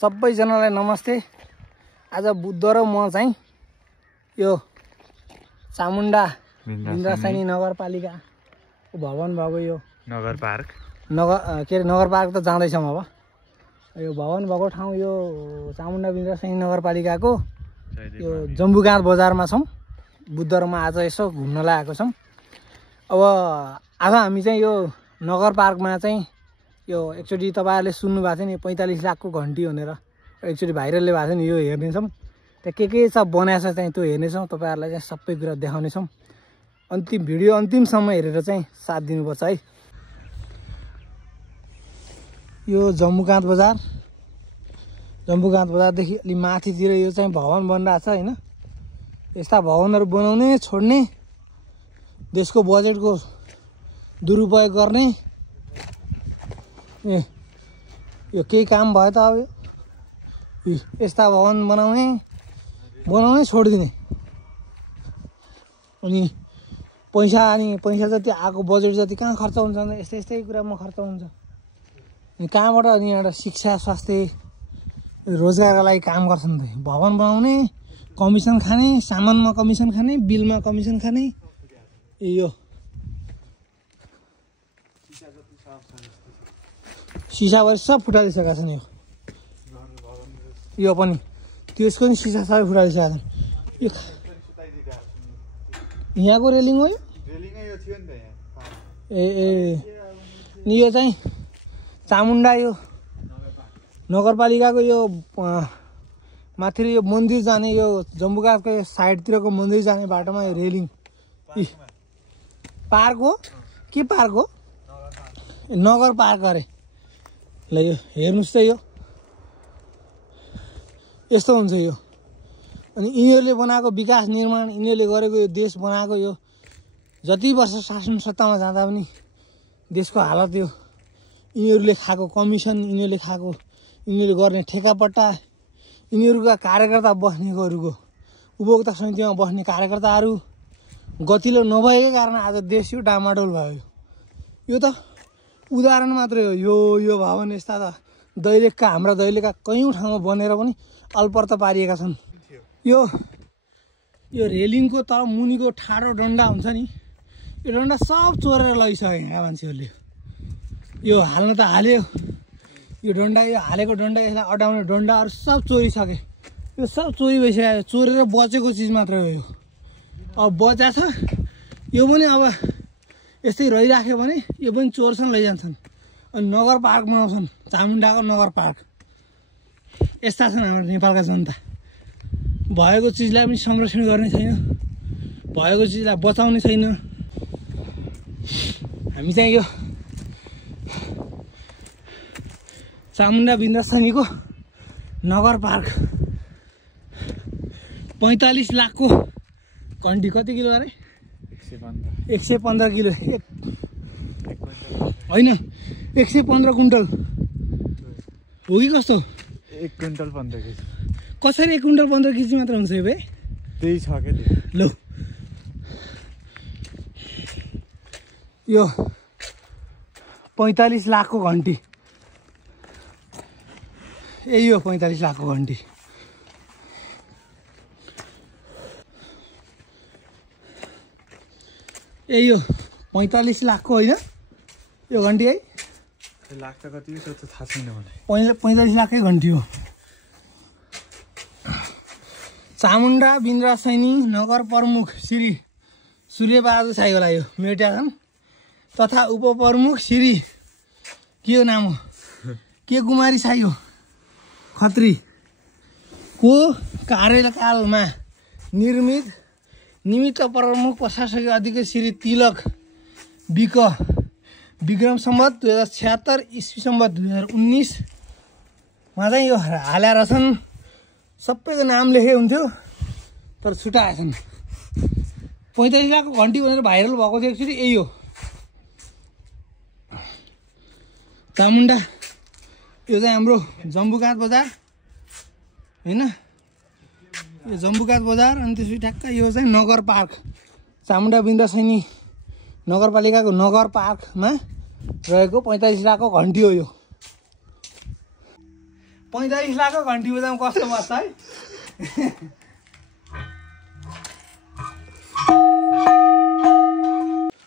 सबैजनालाई नमस्ते। आज बुद्ध र म चाहिँ यो चामुण्डा बिन्द्रसैनी नगरपालिकाको भवन भएको यो नगर पार्क नगर पार्क त जाँदैछौँ। अब यो भवन भएको ठाउँ यो चामुण्डा बिन्द्रसैनी नगरपालिकाको यो जम्बुगाँत बजारमा छौँ। बुद्ध र म आज यसो घुम्नलाई आएको छौँ। अब आज हामी चाहिँ यो नगर पार्कमा चाहिँ यो एकचोटि तपाईहरुले सुन्नु भएको थियो नि 45 लाखको घन्टी भनेर, एकचोटि भाइरलले भएको थियो नि, यो हेर्नेछौँ। त्यहाँ के छ बनाएछ चाहिँ त्यो हेर्नेछौँ। तपाईहरुलाई चाहिँ सबै कुरा देखाउनेछौँ। अन्तिम भिडियो अन्तिमसम्म हेरेर चाहिँ साथ दिनुपर्छ है। यो जम्बुगाँत बजारदेखि अलि माथितिर यो चाहिँ भवन बनिरहेछ हैन। यस्ता भवनहरु बनाउने छोड्ने, देशको बजेटको दुरुपयोग गर्ने, यो केही काम भयो त अब यस्ता भवन बनाउने छोडिदिने। अनि पैसा जति आएको बजेट जति कहाँ खर्च हुन्छ भने यस्तै कुरामा खर्च हुन्छ। अनि कहाँबाट अनि एउटा शिक्षा, स्वास्थ्य, रोजगारका लागि काम गर्छन् त। भवन बनाउने, कमिसन खाने, सामानमा कमिसन खाने, बिलमा कमिसन खाने। यो सिसाभरि सब फुटाइसकेका छन्। यो पनि त्यसको नि सिसा सबै फुटाइसकेका छन्। यो यहाँको रेलिङ हो यो? नि यो चाहिँ चामुण्डा यो नगरपालिकाको यो माथि यो मन्दिर जाने, यो जम्बुगाँतको साइडतिरको मन्दिर जाने बाटोमा यो रेलिङ। पार्क हो के पार्क हो? नगर पार्क अरे। ल यो हेर्नुस् त, यो यस्तो हुन्छ यो। अनि यिनीहरूले बनाएको विकास निर्माण, यिनीहरूले गरेको यो देश बनाएको यो जति वर्ष शासन सत्तामा जाँदा पनि देशको हालत यो यिनीहरूले खाएको कमिसन, यिनीहरूले गर्ने ठेकापट्टा, यिनीहरूका कार्यकर्ता बस्नेकोहरूको उपभोक्ता समितिमा बस्ने कार्यकर्ताहरू गतिलो नभएकै कारण आज देश यो डामाडोल भयो। यो त उदाहरण मात्रै हो। यो भवन यस्ता त हाम्रा दैलेखका कयौँ ठाउँमा बनेर पनि अल्पर्त पारिएका छन्। यो रेलिङको तल मुनिको ठाडो डन्डा हुन्छ नि, यो डन्डा सब चोरेर लगिसक्यो यहाँका मान्छेहरूले। यो हाल्न त हाल्यो, यो हालेको डन्डा, यसलाई अड्याउने डन्डाहरू सब चोरिसके। यो सब चोरी भइसक्यो। चोरेर बचेको चिज मात्रै हो यो। अब बचा छ यो पनि, अब यस्तै रहिराख्यो भने यो पनि चोरसँग लैजान्छन्। अनि नगर पार्क बनाउँछन्, चामुण्डाको नगर पार्क। यस्ता छन् हाम्रो नेपालका जनता। भएको चिजलाई पनि संरक्षण गर्ने छैन, भएको चिजलाई बचाउने छैन। हामी चाहिँ यो चामुण्डा बिन्द्रसैनीको नगर पार्क 45 लाखको घन्टी कति किलो अरे? 115 किलो होइन, 115 कुन्टल हो कि कस्तो? 1 क्विन्टल 15 केजी। कसरी 1 क्विन्टल 15 केजी मात्र हुन्छ यो भाइ? त्यही छ के ल यो 45 लाखको घन्टी। यही हो 45 लाखको घन्टी। यही हो 45 लाखको होइन यो घन्टी है? लाख त कति हो त्यो थाहा छैन मलाई। 45 लाखकै घन्टी हो। चामुण्डा बिन्द्रसैनी नगर प्रमुख श्री सूर्यबहादुर साईवाला यो मेटा छन्, तथा उपप्रमुख श्री के हो नाम हो? के कुमारी साई हो खत्री को कार्यकालमा निमित्त प्रमुख प्रशासकीय अधिकारी श्री तिलक विक्रम सम्वत 2076 ईस्वी सम्वत 2019 मा चाहिँ यो हालेर छन्। सबैको नाम लेखे हुन्थ्यो तर छुटाएछन्। 45 लाखको घन्टी भनेर भाइरल भएको थियो। एक्चुअली यही हो चामुण्डा। यो चाहिँ हाम्रो जम्बुगाँत बजार होइन, यो जम्बुगाँत बजार। अनि त्यसपछि ठ्याक्क यो चाहिँ नगर पार्क, चामुण्डा बिन्द्रसैनी नगरपालिकाको नगर पार्कमा रहेको 45 लाखको घन्टी हो यो। 45 लाखको घन्टी बजाउँ कस्तो बस्छ है।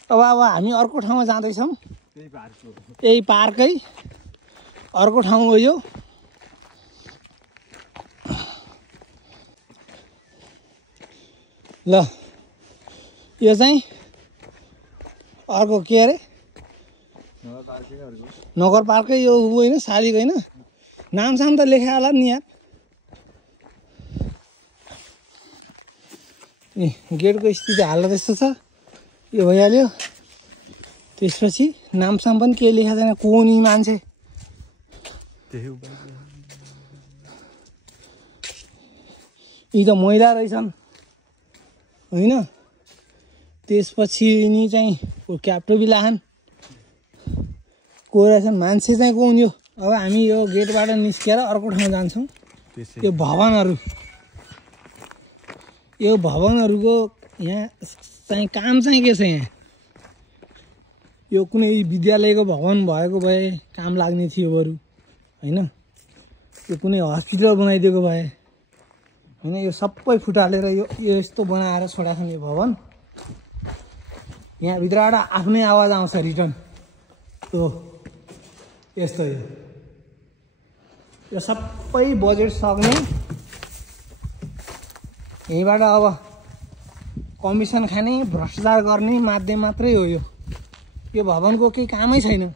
अब हामी अर्को ठाउँमा जाँदैछौँ। यही पार्कै अर्को ठाउँ हो यो। ल यो चाहिँ अर्को के अरे नगरपालिकै यो होइन शालिग होइन नामसाम त लेखा होला नि यार। ए गेटको स्थिति हाल्दा त्यस्तो छ यो भइहाल्यो। त्यसपछि नामसाम पनि के लेखा छैन कोनी मान्छे यी त महिला रहेछन् होइन। त्यसपछि नि चाहिँ क्याप्टो बिलाहान को रहेछन् मान्छे चाहिँ को हुन्यो। अब हामी यो गेटबाट निस्केर अर्को ठाउँ जान्छौँ। यो भवनहरूको यहाँ चाहिँ काम चाहिँ के छ यहाँ। यो कुनै विद्यालयको भवन भएको भए काम लाग्ने थियो बरु होइन। यो कुनै हस्पिटल बनाइदिएको भए होइन। यो सबै फुटालेर यो यस्तो बनाएर छोडाछन् यो भवन। यहाँ भित्रबाट आफ्नै आवाज आउँछ रिटर्न हो यस्तो। यो सबै बजेट सक्ने यहीँबाट अब कमिसन खाने भ्रष्टाचार गर्ने माध्यम मात्रै हो यो। यो भवनको केही कामै छैन।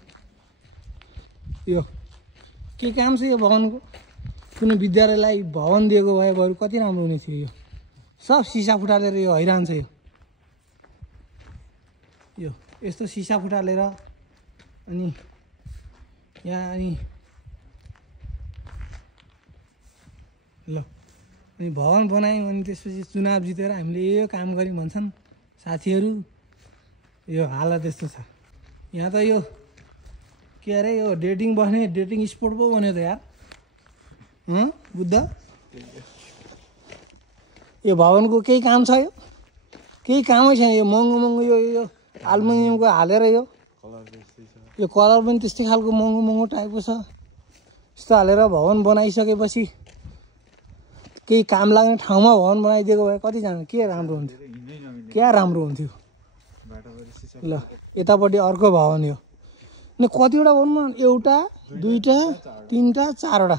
यो के काम छ यो भवनको। कुनै विद्यालयलाई भवन दिएको भए बरु कति राम्रो हुने थियो। यो सब सिसा फुटालेर यो हैरान छ। यो यस्तो सिसा फुटालेर अनि यहाँ अनि ल अनि भवन बनायौँ अनि त्यसपछि चुनाव जितेर हामीले यो काम गऱ्यौँ भन्छन् साथीहरू। यो हालत त्यस्तो छ यहाँ त। यो के अरे यो डेटिङ बस्ने डेटिङ स्पोट पो बन्यो त यार बुद्ध। यो भवनको केही काम छ यो केही कामै छैन। यो महँगो महँगो यो एल्युमिनियमको हालेर यो कलर पनि त्यस्तै खालको महँगो महँगो टाइपको छ। यस्तो हालेर भवन बनाइसकेपछि केही काम लाग्ने ठाउँमा भवन बनाइदिएको भए कतिजना के राम्रो हुन्थ्यो। क्या राम्रो हुन्थ्यो। ल यतापट्टि अर्को भवन यो अनि कतिवटा भवनमा एउटा दुईवटा तिनवटा चारवटा।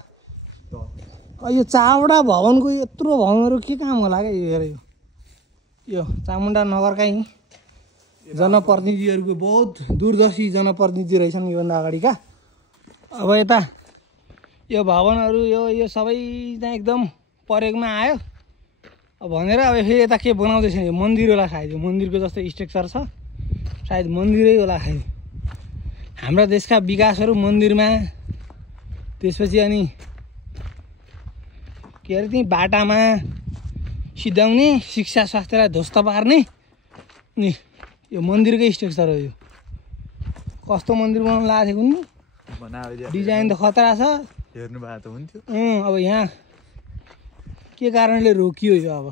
यो चारवटा भवनको यत्रो भवनहरू के काम होला क्या। यो हेर यो चामुण्डा नगरकै जनप्रतिनिधिहरूको बहुत दूरदर्शी जनप्रतिनिधि रहेछन् योभन्दा अगाडिका। अब यता यो भवनहरू यो सबै चाहिँ एकदम परेकमा आयो अब भनेर अब फेरि यता के बनाउँदैछ यो मन्दिर होला सायद। यो मन्दिरको जस्तो स्ट्रक्चर छ सायद मन्दिरै होला सायद। हाम्रा देशका विकासहरू मन्दिरमा त्यसपछि अनि के अरे त्यही बाटामा सिध्याउने शिक्षा स्वास्थ्यलाई ध्वस्त पार्ने नि यो मन्दिरकै स्ट्रक्चर हो। यो कस्तो मन्दिर बनाउनु लागेको नि डिजाइन त खतरा छ। हेर्नु भएको त हुन्थ्यो। अब यहाँ के कारणले रोकियो यो अब